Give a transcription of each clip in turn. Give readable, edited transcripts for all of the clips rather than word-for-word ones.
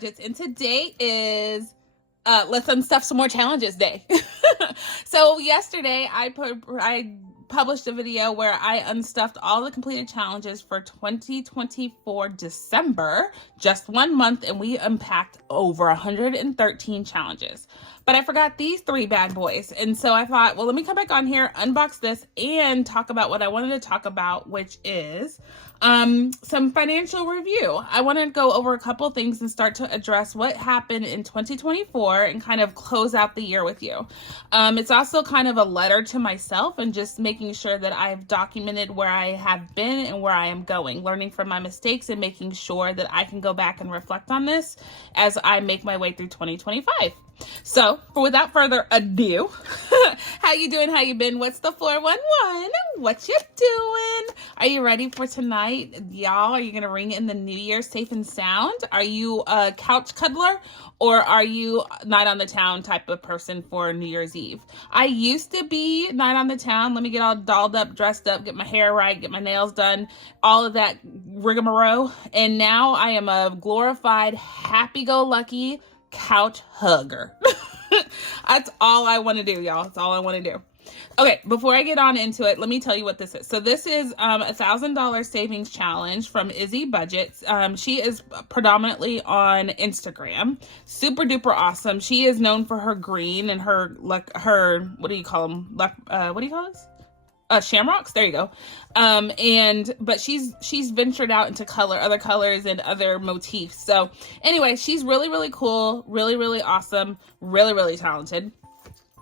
Budgets, and today is Let's Unstuff Some More Challenges Day. So yesterday I published a video where I unstuffed all the completed challenges for 2024 December, just 1 month, and we unpacked over 113 challenges. But I forgot these 3 bad boys. And so I thought, well, let me come back on here, unbox this, and talk about what I wanted to talk about, which is some financial review. I want to go over a couple things and start to address what happened in 2024 and kind of close out the year with you. It's also kind of a letter to myself and just making sure that I've documented where I have been and where I am going, learning from my mistakes and making sure that I can go back and reflect on this as I make my way through 2025. So, without further ado, how you doing? How you been? What's the 411? What you doing? Are you ready for tonight, y'all? Are you gonna ring in the new year safe and sound? Are you a couch cuddler, or are you night on the town type of person for New Year's Eve? I used to be night on the town. Let me get all dolled up, dressed up, get my hair right, get my nails done, all of that rigmarole. And now I am a glorified, happy-go-lucky couch hugger. That's all I want to do, y'all. That's all I want to do. Okay, before I get on into it, let me tell you what this is. So this is a $1,000 savings challenge from Izzy Budgets. She is predominantly on Instagram. Super duper awesome. She is known for her green and her what do you call them? What do you call this? Shamrocks, there you go. But she's ventured out into other colors and other motifs. So anyway, she's really, really cool, really, really awesome, really, really talented.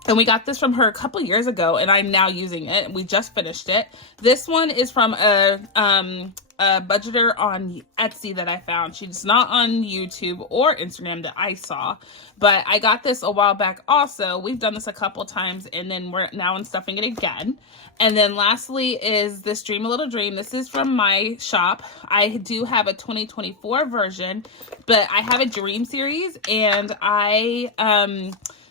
And we got this from her a couple years ago, and I'm now using it. We just finished it. This one is from a budgeter on Etsy that I found. She's not on YouTube or Instagram that I saw, but I got this a while back also. We've done this a couple times, and then we're now unstuffing it again. And then lastly is this Dream a Little Dream. This is from my shop. I do have a 2024 version, but I have a dream series, and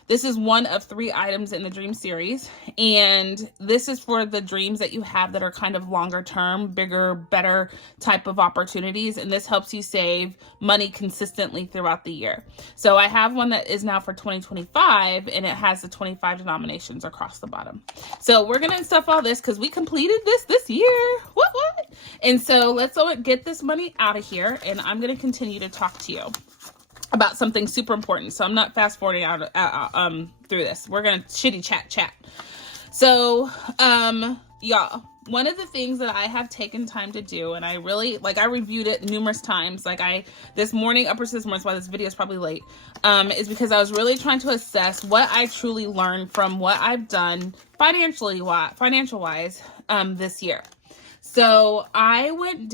this is one of 3 items in the dream series, and this is for the dreams that you have that are kind of longer term, bigger, better type of opportunities, and this helps you save money consistently throughout the year. So I have one that is now for 2025, and it has the 25 denominations across the bottom. So we're gonna stuff all this because we completed this year. What? And so let's get this money out of here, and I'm gonna continue to talk to you about something super important. So I'm not fast forwarding through this. We're gonna chitty chat. So y'all, one of the things that I have taken time to do, and I really I reviewed it numerous times, this morning, this morning, why this video is probably late, is because I was really trying to assess what I truly learned from what I've done financial wise this year. So I went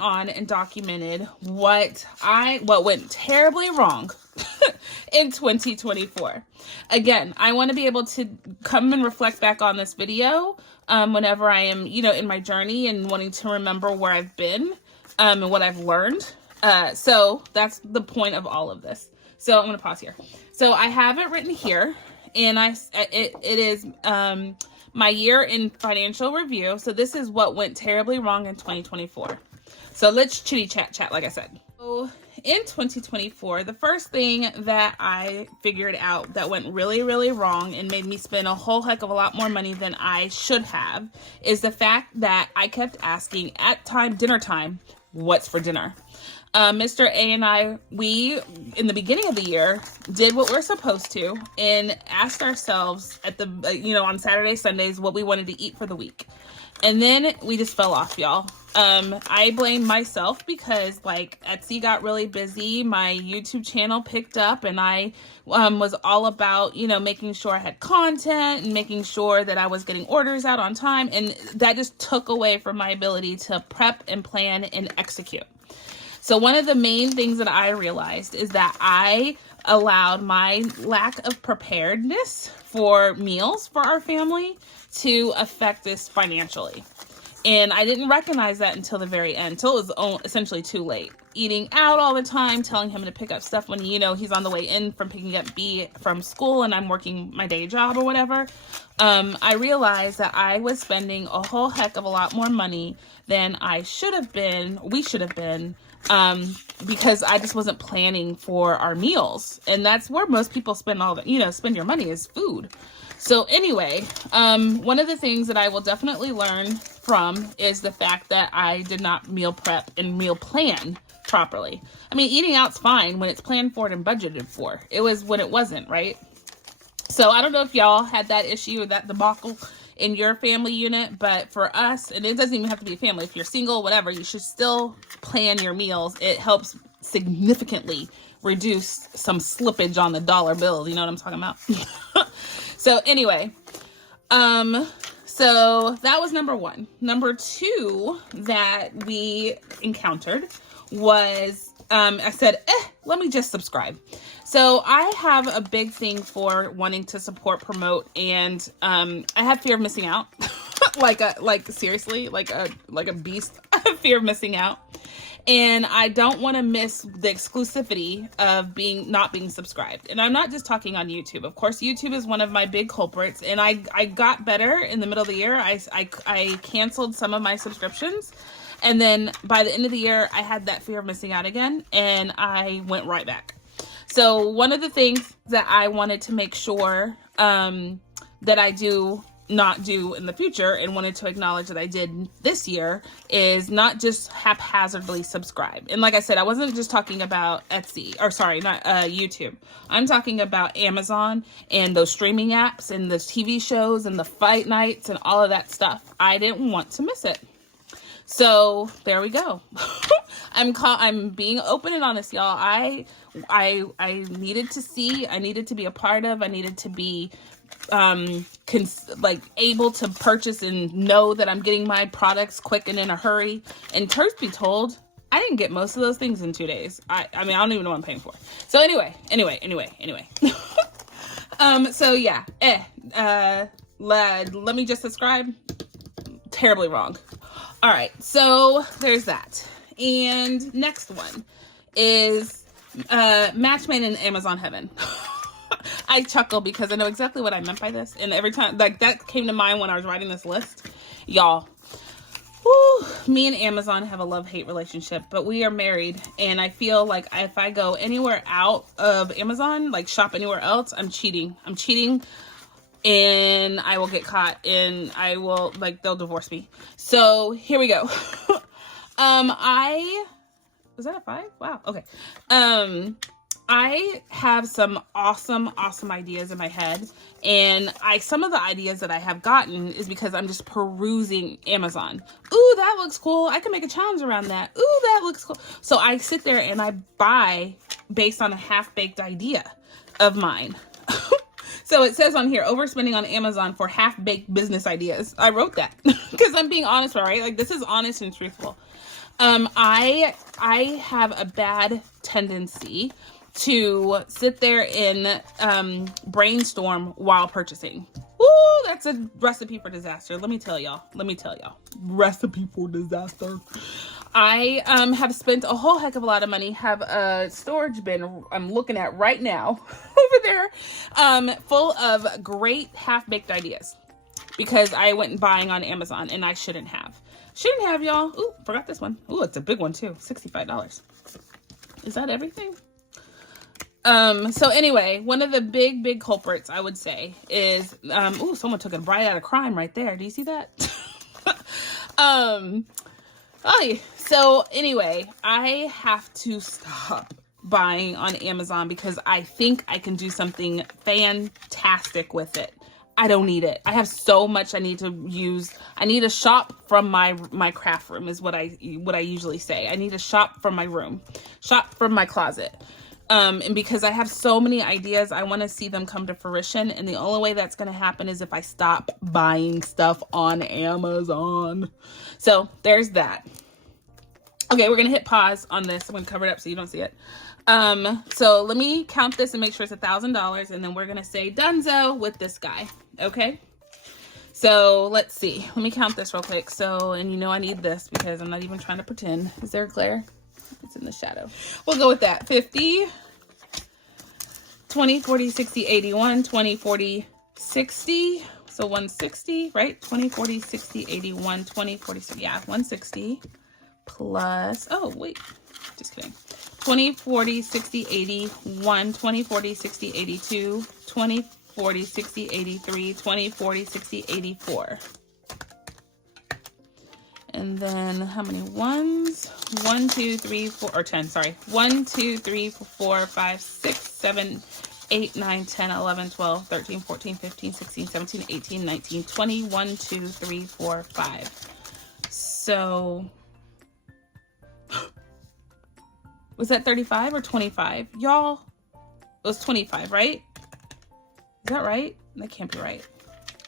on and documented what went terribly wrong in 2024. Again, I want to be able to come and reflect back on this video whenever I am, in my journey and wanting to remember where I've been and what I've learned. So that's the point of all of this. So I'm going to pause here. So I have it written here, and it is my year in financial review. So this is what went terribly wrong in 2024. So let's chitty chat, like I said. So in 2024, the first thing that I figured out that went really, really wrong and made me spend a whole heck of a lot more money than I should have is the fact that I kept asking at dinner time, what's for dinner? Mr. A and I, we, in the beginning of the year, did what we're supposed to and asked ourselves at on Saturday, Sundays, what we wanted to eat for the week. And then we just fell off, y'all. I blame myself because Etsy got really busy. My YouTube channel picked up, and I was all about, making sure I had content and making sure that I was getting orders out on time. And that just took away from my ability to prep and plan and execute. So one of the main things that I realized is that I allowed my lack of preparedness for meals for our family to affect this financially. And I didn't recognize that until the very end, until it was essentially too late. Eating out all the time, telling him to pick up stuff when, he's on the way in from picking up B from school and I'm working my day job or whatever. I realized that I was spending a whole heck of a lot more money than we should have been because I just wasn't planning for our meals. And that's where most people spend spend your money is food. So anyway, one of the things that I will definitely learn from is the fact that I did not meal prep and meal plan properly. I mean, eating out's fine when it's planned for and budgeted for. It was when it wasn't, right? So I don't know if y'all had that issue or that debacle in your family unit, but for us, and it doesn't even have to be a family, if you're single, whatever, you should still plan your meals. It helps significantly reduce some slippage on the dollar bill. You know what I'm talking about? So anyway, so that was number one. Number two that we encountered was, I said, let me just subscribe. So I have a big thing for wanting to support, promote, and I have fear of missing out. Seriously, like a beast. I have fear of missing out. And I don't want to miss the exclusivity of not being subscribed. And I'm not just talking on YouTube. Of course, YouTube is one of my big culprits. And I got better in the middle of the year. I canceled some of my subscriptions. And then by the end of the year, I had that fear of missing out again. And I went right back. So one of the things that I wanted to make sure that I do not do in the future and wanted to acknowledge that I did this year is not just haphazardly subscribe. And like I said, I wasn't just talking about YouTube. I'm talking about Amazon and those streaming apps and the TV shows and the fight nights and all of that stuff. I didn't want to miss it. So there we go. I'm being open and honest, y'all. I needed to see, I needed to be a part of, I needed to be able to purchase and know that I'm getting my products quick and in a hurry. And truth be told, I didn't get most of those things in 2 days. I mean, I don't even know what I'm paying for. So anyway. So yeah, let me just subscribe. Terribly wrong. All right, so there's that. And next one is match made in Amazon heaven. I chuckle because I know exactly what I meant by this. And every time, like, that came to mind when I was writing this list. Y'all, me and Amazon have a love-hate relationship, but we are married. And I feel like if I go anywhere out of Amazon, like shop anywhere else, I'm cheating. And I will get caught and I will, they'll divorce me. So here we go. Was that a 5? Wow. Okay. I have some awesome ideas in my head, and some of the ideas that I have gotten is because I'm just perusing Amazon. Ooh, that looks cool. I can make a challenge around that. Ooh, that looks cool. So I sit there and I buy based on a half-baked idea of mine. So it says on here, overspending on Amazon for half-baked business ideas. I wrote that because I'm being honest, right? Like, this is honest and truthful. I have a bad tendency to sit there and brainstorm while purchasing. Ooh, that's a recipe for disaster. Let me tell y'all. Recipe for disaster. I have spent a whole heck of a lot of money, have a storage bin I'm looking at right now over there, full of great half-baked ideas because I went buying on Amazon and I shouldn't have. Y'all. Ooh, forgot this one. Ooh, it's a big one too. $65. Is that everything? So anyway, one of the big culprits I would say is, ooh, someone took a bride out of crime right there. Do you see that? So anyway, I have to stop buying on Amazon because I think I can do something fantastic with it. I don't need it. I have so much I need to use. I need to shop from my craft room is what I usually say. I need to shop from my room, shop from my closet. And because I have so many ideas, I want to see them come to fruition. And the only way that's going to happen is if I stop buying stuff on Amazon. So there's that. Okay, we're going to hit pause on this. I'm going to cover it up so you don't see it. So let me count this and make sure it's $1,000. And then we're going to say donezo with this guy. Okay. So let's see. Let me count this real quick. So, and you know I need this because I'm not even trying to pretend. Is there a glare? It's in the shadow. We'll go with that. 50, 20, 40, 60, 81, 20, 40, 60. So 160, right? 20, 40, 60, 81, 20, 40, 60. Yeah, 160 plus, oh, wait. Just kidding. 20, 40, 60, 80, 1, 20, 40, 60, 82, 20, 40, 60, 83, 20, 40, 60, 84. And then how many ones? 1, 2, 3, 4, or 10, sorry. 1, 2, 3, 4, 5, 6, 7, 8, 9, 10, 11, 12, 13, 14, 15, 16, 17, 18, 19, 20, 1, 2, 3, 4, 5. So, was that 35 or 25? Y'all, it was 25, right? Is that right? That can't be right.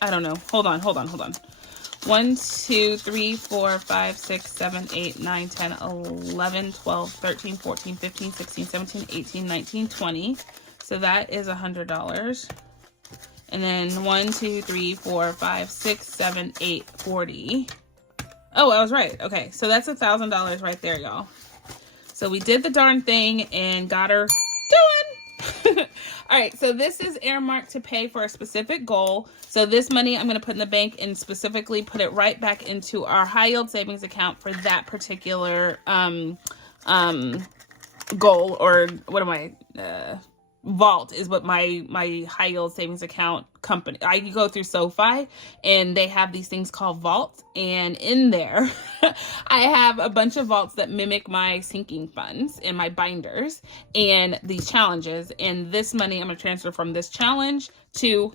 I don't know. Hold on. 1, 2, 3, 4, 5, 6, 7, 8, 9, 10, 11, 12, 13, 14, 15, 16, 17, 18, 19, 20. So that is $100. And then 1, 2, 3, 4, 5, 6, 7, 8, 40. Oh, I was right. Okay, so that's $1,000 right there, y'all. So we did the darn thing and got her doing. All right, so this is earmarked to pay for a specific goal. So this money I'm going to put in the bank and specifically put it right back into our high yield savings account for that particular goal, or what am I? Vault is what my high yield savings account company. I go through SoFi and they have these things called vaults, and in there I have a bunch of vaults that mimic my sinking funds and my binders and these challenges. And this money I'm going to transfer from this challenge to,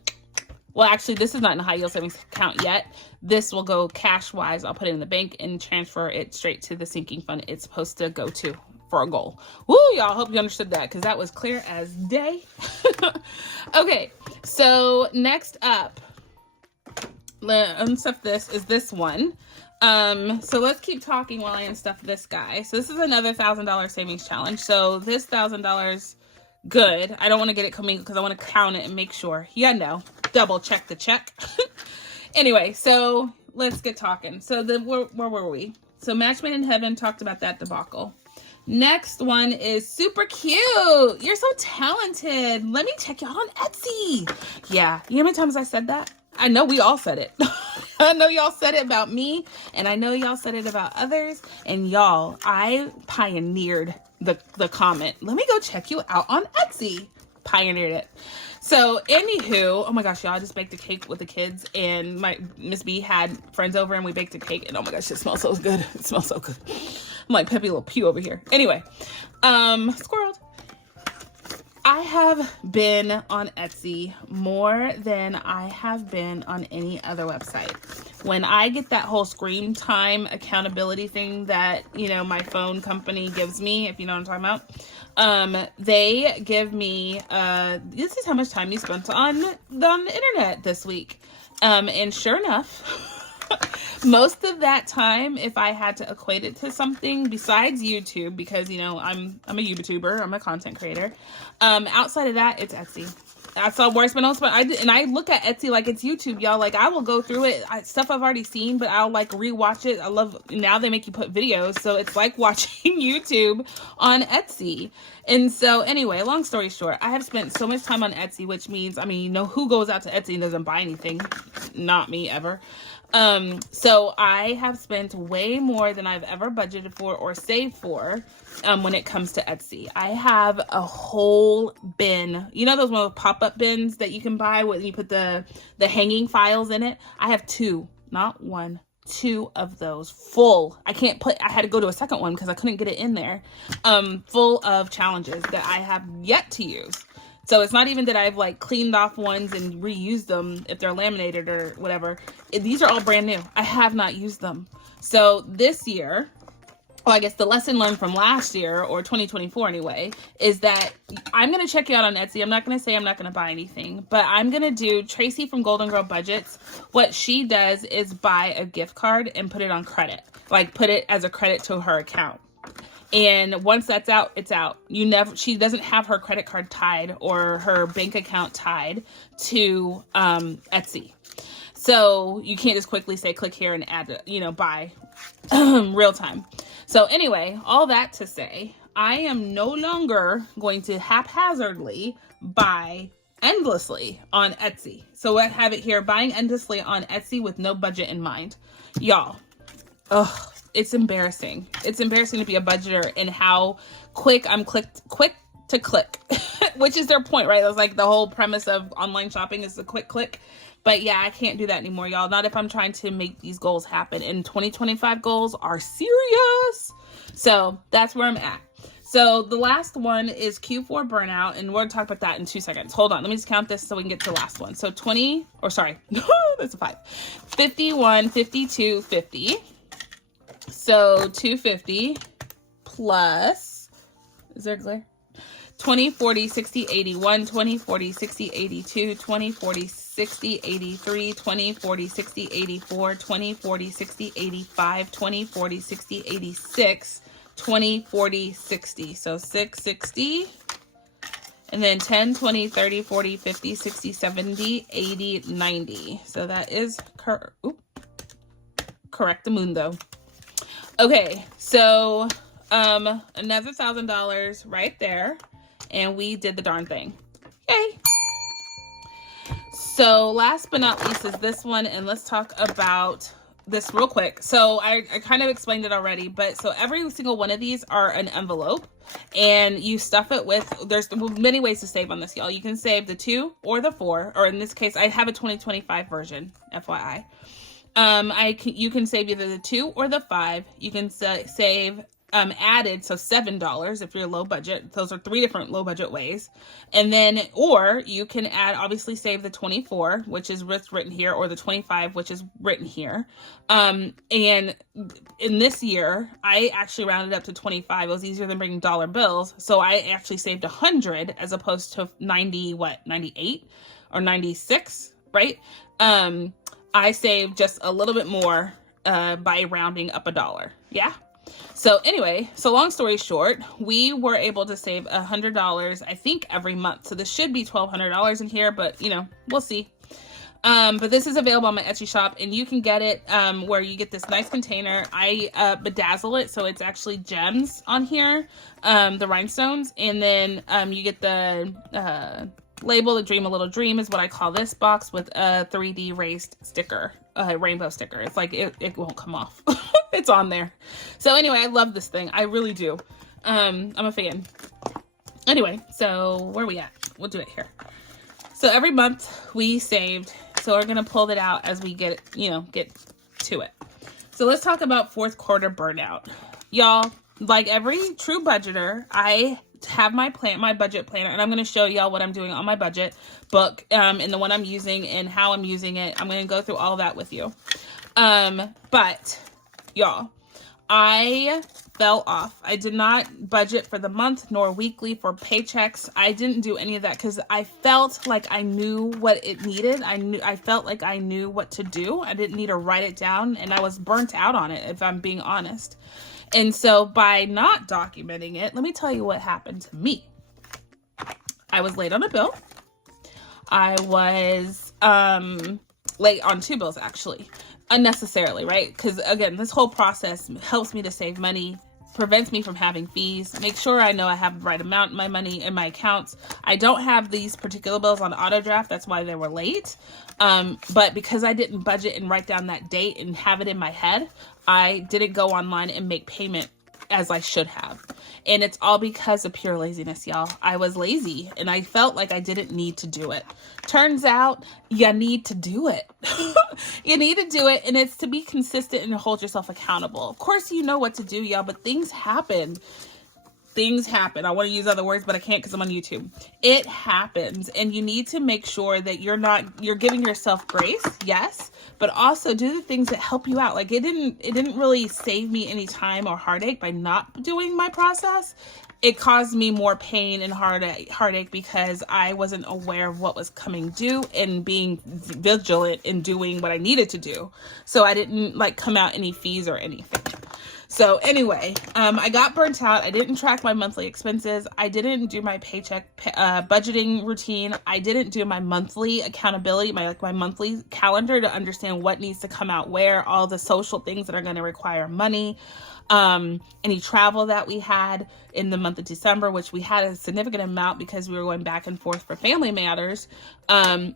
well, actually this is not in the high yield savings account yet. This will go cash wise. I'll put it in the bank and transfer it straight to the sinking fund it's supposed to go to for a goal. Woo, y'all, hope you understood that because that was clear as day. Okay, so next up, unstuff this is this one. So let's keep talking while I unstuff this guy. So this is another $1,000 savings challenge. So this $1,000, good. I don't want to get it coming because I want to count it and make sure. Yeah, no, double check the check. Anyway, so let's get talking. So where were we? So Match Made in Heaven, talked about that debacle. Next one is super cute. You're so talented. Let me check you out on Etsy. Yeah, you know how many times I said that? I know we all said it. I know y'all said it about me, and I know y'all said it about others. And y'all, I pioneered the comment. Let me go check you out on Etsy. Pioneered it. So anywho, oh my gosh, y'all, I just baked a cake with the kids, and my Miss B had friends over and we baked a cake, and oh my gosh, it smells so good. It smells so good. I'm like Peppy Le Pew over here. Anyway, squirreled. I have been on Etsy more than I have been on any other website. When I get that whole screen time accountability thing that, you know, my phone company gives me, if you know what I'm talking about, they give me, this is how much time you spent on the internet this week. And sure enough, most of that time, if I had to equate it to something besides YouTube, because, you know, I'm a YouTuber, I'm a content creator. Outside of that, it's Etsy. That's all where I spend most of my, and I look at Etsy like it's YouTube, y'all. Like, I will go through it, stuff I've already seen, but I'll like rewatch it. I love, now they make you put videos, so it's like watching YouTube on Etsy. And so anyway, long story short, I have spent so much time on Etsy, which means, I mean, you know, who goes out to Etsy and doesn't buy anything? Not me, ever. So I have spent way more than I've ever budgeted for or saved for, when it comes to Etsy. I have a whole bin, you know, those little pop-up bins that you can buy when you put the hanging files in it. I have two, not one, two of those full. I had to go to a second one because I couldn't get it in there. Full of challenges that I have yet to use. So it's not even that I've like cleaned off ones and reused them if they're laminated or whatever. These are all brand new. I have not used them. So this year, well, I guess the lesson learned from last year, or 2024 anyway, is that I'm going to check you out on Etsy. I'm not going to say I'm not going to buy anything, but I'm going to do Tracy from Golden Girl Budgets. What she does is buy a gift card and put it on credit, like put it as a credit to her account. And once that's out, it's out. She doesn't have her credit card tied or her bank account tied to Etsy. So you can't just quickly say, click here and add, buy real time. So anyway, all that to say, I am no longer going to haphazardly buy endlessly on Etsy. So I have it here, buying endlessly on Etsy with no budget in mind. Y'all, it's embarrassing. It's embarrassing to be a budgeter and how quick I'm quick to click, which is their point, right? It was like the whole premise of online shopping is the quick click. But yeah, I can't do that anymore, y'all. Not if I'm trying to make these goals happen. And 2025 goals are serious. So that's where I'm at. So the last one is Q4 burnout, and we're going to talk about that in 2 seconds. Hold on. Let me just count this so we can get to the last one. So that's a 5. 51, 52, 50. So 250 plus, is there glare? 20, 40, 60, 81, 20, 40, 60, 82, 20, 40, 60, 83, 20, 40, 60, 84, 20, 40, 60, 85, 20, 40, 60, 86, 20, 40, 60. So 660. And then 10, 20, 30, 40, 50, 60, 70, 80, 90. So that is correctamundo. Okay, so another $1,000 right there. And we did the darn thing. Yay. So last but not least is this one. And let's talk about this real quick. So I kind of explained it already, but so every single one of these are an envelope and you stuff it with, there's many ways to save on this, y'all. You can save the 2 or the 4, or in this case, I have a 2025 version, FYI. You can save either the 2 or the 5. You can save added, so $7 if you're low budget. Those are 3 different low budget ways. And then, or you can add, obviously save the 24, which is written here, or the 25, which is written here. And in this year, I actually rounded up to 25. It was easier than bringing dollar bills. So I actually saved 100 as opposed to 98 or 96, right? I saved just a little bit more by rounding up $1. Yeah. So anyway, so long story short, we were able to save $100, I think, every month. So this should be $1,200 in here, but you know, we'll see. But this is available on my Etsy shop, and you can get it where you get this nice container. I bedazzle it, so it's actually gems on here, the rhinestones, and then you get the label, the Dream a Little Dream is what I call this box, with a 3D raised sticker, rainbow sticker. It's like it won't come off. It's on there. So anyway, I love this thing. I really do. I'm a fan. Anyway, so where are we at? We'll do it here. So every month we saved. So we're gonna pull it out as we get to it. So let's talk about fourth quarter burnout, y'all. Like every true budgeter, I have my budget planner, and I'm going to show y'all what I'm doing on my budget book, and the one I'm using and how I'm using it. I'm going to go through all that with you. But y'all, I fell off. I did not budget for the month nor weekly for paychecks. I didn't do any of that because I felt like I knew what it needed. I felt like I knew what to do. I didn't need to write it down, and I was burnt out on it, if I'm being honest. And so by not documenting it, let me tell you what happened to me. I was late on a bill. I was late on 2 bills, actually, unnecessarily, right? Because again, this whole process helps me to save money, prevents me from having fees, make sure I know I have the right amount of my money in my accounts. I don't have these particular bills on auto draft. That's why they were late. But because I didn't budget and write down that date and have it in my head, I didn't go online and make payment as I should have. And it's all because of pure laziness, y'all. I was lazy and I felt like I didn't need to do it. Turns out you need to do it. You need to do it, and it's to be consistent and hold yourself accountable. Of course, you know what to do, y'all, but things happen. Things happen. I want to use other words, but I can't because I'm on YouTube. It happens, and you need to make sure that you're giving yourself grace, yes, but also do the things that help you out. Like it didn't really save me any time or heartache by not doing my process. It caused me more pain and heartache because I wasn't aware of what was coming due and being vigilant in doing what I needed to do. So I didn't come out any fees or anything. So anyway, I got burnt out. I didn't track my monthly expenses. I didn't do my paycheck budgeting routine. I didn't do my monthly accountability, my monthly calendar to understand what needs to come out where, all the social things that are going to require money. any travel that we had in the month of December, which we had a significant amount because we were going back and forth for family matters.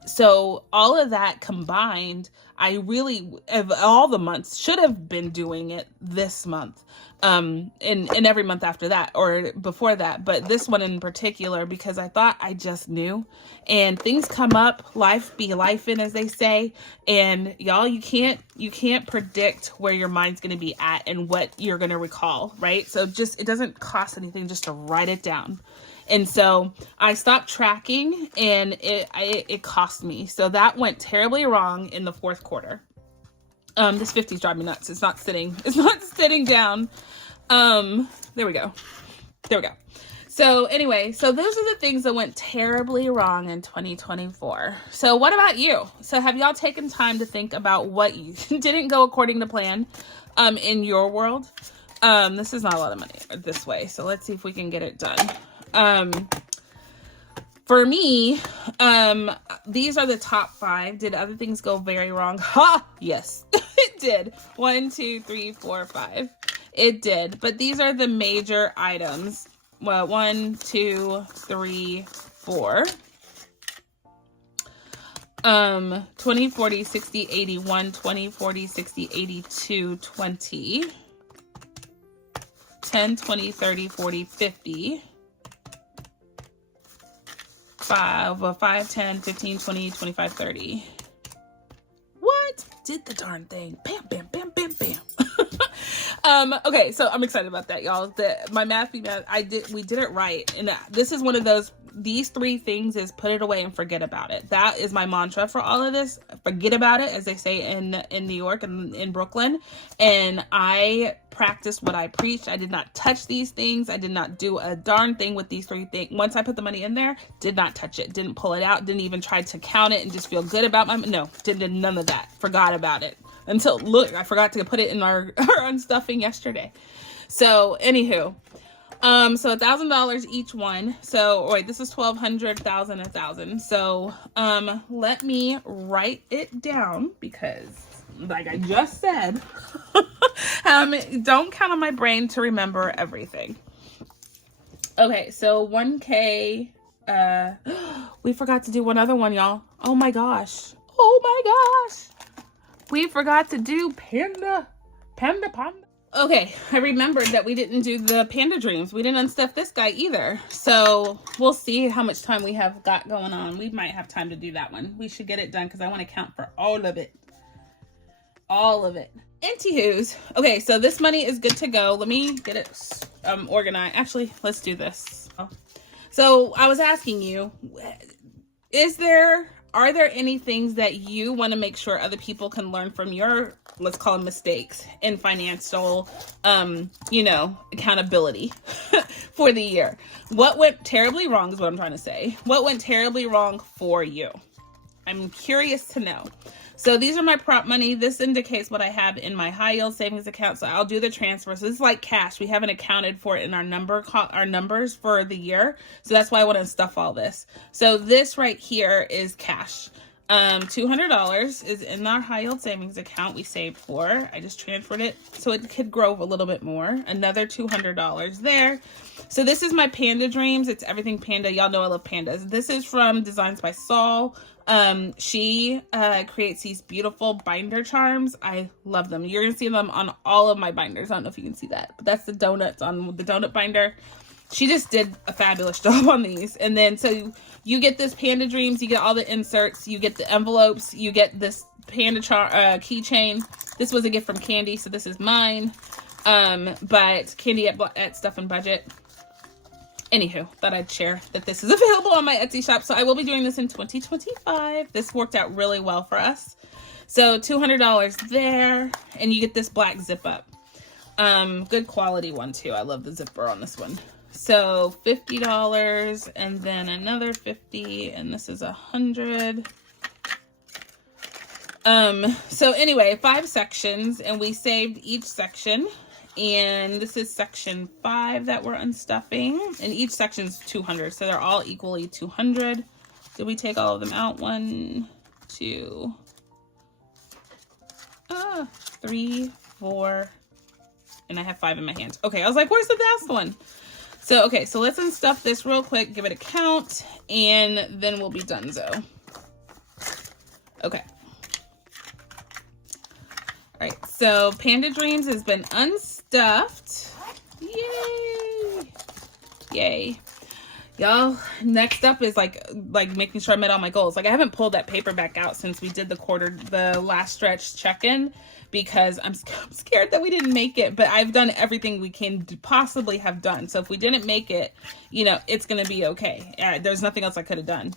So all of that combined, I really, of all the months, should have been doing it this month. And every month after that or before that, but this one in particular, because I thought I just knew, and things come up, life be lifing, as they say, and y'all, you can't predict where your mind's going to be at and what you're going to recall, right? So just, it doesn't cost anything just to write it down. And so I stopped tracking, and it cost me. So that went terribly wrong in the fourth quarter. This 50's driving me nuts. It's not sitting down. There we go. So anyway, so those are the things that went terribly wrong in 2024. So what about you? So have y'all taken time to think about what you didn't go according to plan, in your world? This is not a lot of money this way. So let's see if we can get it done. For me, these are the top 5. Did other things go very wrong? Ha! Yes, it did. 1, 2, 3, 4, 5. It did. But these are the major items. Well, 1, 2, 3, 4. 20, 40, 60, 81, 20, 40, 60, 82, 20. 10, 20, 30, 40, 50. 5, 10, 15, 20, 25, 30. What? Did the darn thing. Bam, bam, bam, bam, bam. Okay, so I'm excited about that, y'all. My math, we did it right. And this is one of those, these 3 things is put it away and forget about it. That is my mantra for all of this. Forget about it, as they say in New York and in Brooklyn. And I practiced what I preached. I did not touch these things. I did not do a darn thing with these 3 things. Once I put the money in there, did not touch it. Didn't pull it out. Didn't even try to count it and just feel good about no, did none of that. Forgot about it. Until, look, I forgot to put it in our unstuffing yesterday. So, anywho, so $1,000 each one. So, wait, this is 1,200, 1,000, 1,000. So, let me write it down because, like I just said, don't count on my brain to remember everything. Okay, so 1K, we forgot to do one other one, y'all. Oh my gosh. We forgot to do panda. Okay, I remembered that we didn't do the panda dreams. We didn't unstuff this guy either. So we'll see how much time we have got going on. We might have time to do that one. We should get it done because I want to count for all of it. Anywho's. Okay, so this money is good to go. Let me get it organized. Actually, let's do this. So I was asking you, are there any things that you want to make sure other people can learn from your, let's call them mistakes in financial, accountability for the year? What went terribly wrong is what I'm trying to say. What went terribly wrong for you? I'm curious to know. So these are my prop money. This indicates what I have in my high yield savings account. So I'll do the transfer. So this is like cash. We haven't accounted for it in our numbers for the year. So that's why I want to stuff all this. So this right here is cash. $200 is in our high yield savings account we saved for. I just transferred it so it could grow a little bit more. Another $200 there. So this is my panda dreams. It's everything panda. Y'all know I love pandas. This is from Designs by Saul. She creates these beautiful binder charms. I love them. You're gonna see them on all of my binders. I don't know if you can see that, but that's the donuts on the donut binder. She just did a fabulous job on these. And then so you get this panda dreams, you get all the inserts, you get the envelopes, you get this panda keychain. This was a gift from Candy, so this is mine. But Candy at Stuff and Budget. Anywho, thought I'd share that this is available on my Etsy shop. So I will be doing this in 2025. This worked out really well for us. So $200 there, and you get this black zip up. Good quality one too. I love the zipper on this one. So $50 and then another 50, and this is 100. So anyway, 5 sections, and we saved each section. And this is section 5 that we're unstuffing, and each section is 200, so they're all equally 200. Did we take all of them out? 1, 2, 3, 4, and I have 5 in my hand. Okay, I was like, where's the last one? So, okay, so let's unstuff this real quick, give it a count, and then we'll be donezo. Okay. All right, so Panda Dreams has been unstuffed. Yay! Yay. Y'all, next up is like making sure I met all my goals. Like, I haven't pulled that paper back out since we did the last stretch check-in, because I'm scared that we didn't make it, but I've done everything we can possibly have done. So if we didn't make it, you know, it's going to be okay. There's nothing else I could have done.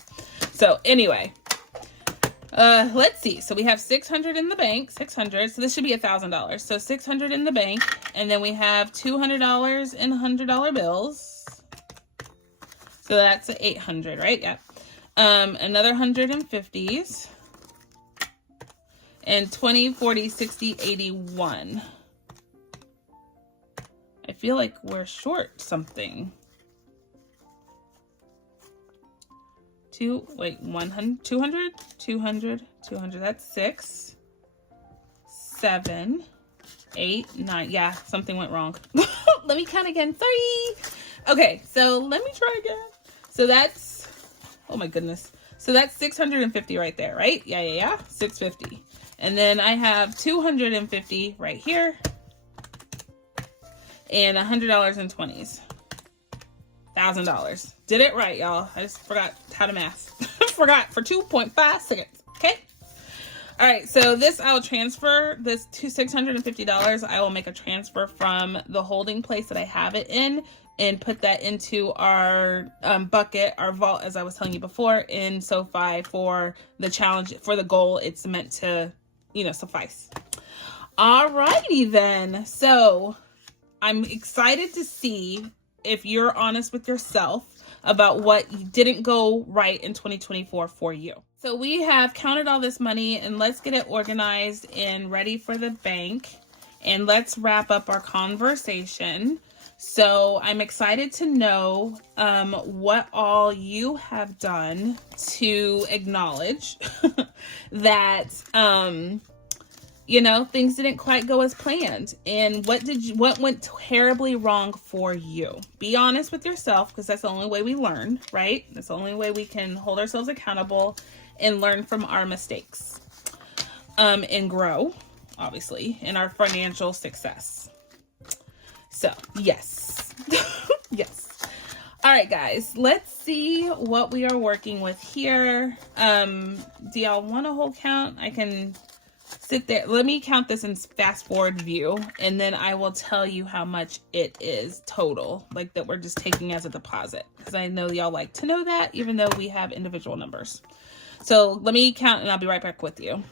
So anyway, let's see. So we have 600 in the bank, 600. So this should be $1,000. So 600 in the bank. And then we have $200 in $100 bills. So that's 800, right? Yeah. Another 100 in 50s. And 20, 40, 60, 81. I feel like we're short something. 100, 200, 200, 200. That's 6, 7, 8, 9. Yeah, something went wrong. Let me count again. Sorry. Okay, so let me try again. So that's, oh my goodness. So that's 650 right there, right? Yeah. 650. And then I have 250 right here. And $100 in 20s. $1,000. Did it right, y'all. I just forgot how to math. Forgot for 2.5 seconds. Okay. All right. So this, I'll transfer this to $650. I will make a transfer from the holding place that I have it in and put that into our bucket, our vault, as I was telling you before, in SoFi for the challenge, for the goal it's meant to, you know, suffice. Alrighty then. So I'm excited to see if you're honest with yourself about what didn't go right in 2024 for you. So we have counted all this money, and let's get it organized and ready for the bank. And let's wrap up our conversation. So I'm excited to know what all you have done to acknowledge that you know, things didn't quite go as planned. And what went terribly wrong for you? Be honest with yourself, because that's the only way we learn, right? That's the only way we can hold ourselves accountable and learn from our mistakes. And grow, obviously, in our financial success. So, yes. Yes. All right, guys, let's see what we are working with here. Do y'all want a whole count? I can sit there. Let me count this in fast forward view, and then I will tell you how much it is total, like that we're just taking as a deposit, because I know y'all like to know that, even though we have individual numbers. So let me count, and I'll be right back with you.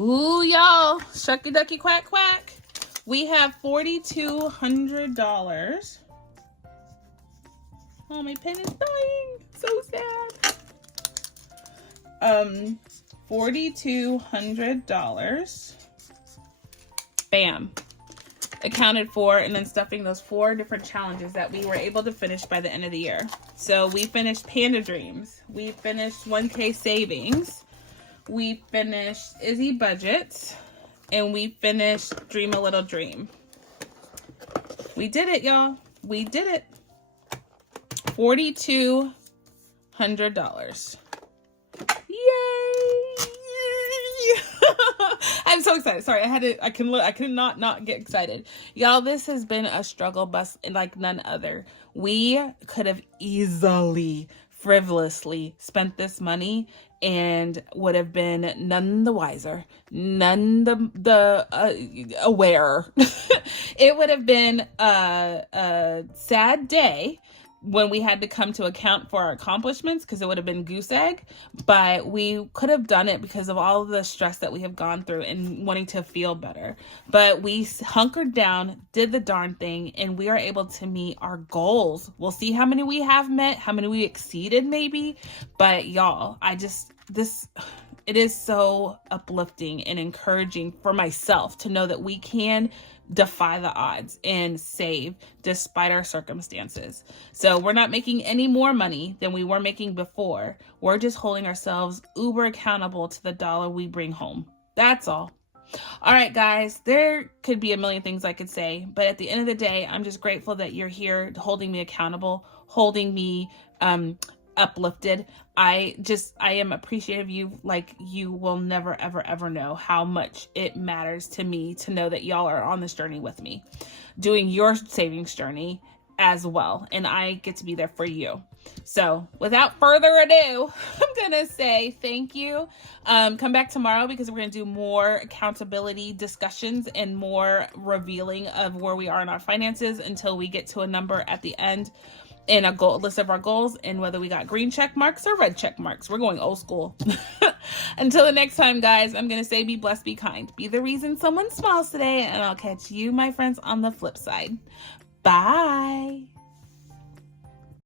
Ooh, y'all, shucky ducky quack quack. We have $4,200. Oh, my pen is dying. So sad. $4,200. Bam. Accounted for, and then stuffing those 4 different challenges that we were able to finish by the end of the year. So we finished Panda Dreams. We finished 1K Savings. We finished Izzy Budgets, and we finished Dream a Little Dream. We did it, y'all. We did it. $4,200. Yay! I'm so excited. Sorry, I could not get excited. Y'all, this has been a struggle bus like none other. We could have easily, frivolously spent this money and would have been none the wiser, none the aware. It would have been a sad day, when we had to come to account for our accomplishments, because it would have been goose egg, but we could have done it because of all of the stress that we have gone through and wanting to feel better. But we hunkered down, did the darn thing, and we are able to meet our goals. We'll see how many we have met, how many we exceeded maybe, but y'all, it is so uplifting and encouraging for myself to know that we can defy the odds and save despite our circumstances. So we're not making any more money than we were making before. We're just holding ourselves uber accountable to the dollar we bring home. That's all. All right, guys, there could be a million things I could say, but at the end of the day, I'm just grateful that you're here holding me accountable, holding me uplifted. I am appreciative of you like you will never, ever, ever know how much it matters to me to know that y'all are on this journey with me, doing your savings journey as well. And I get to be there for you. So without further ado, I'm going to say thank you. Come back tomorrow because we're going to do more accountability discussions and more revealing of where we are in our finances until we get to a number at the end and a goal list of our goals and whether we got green check marks or red check marks. We're going old school. Until the next time, guys, I'm going to say be blessed, be kind. Be the reason someone smiles today, and I'll catch you, my friends, on the flip side. Bye.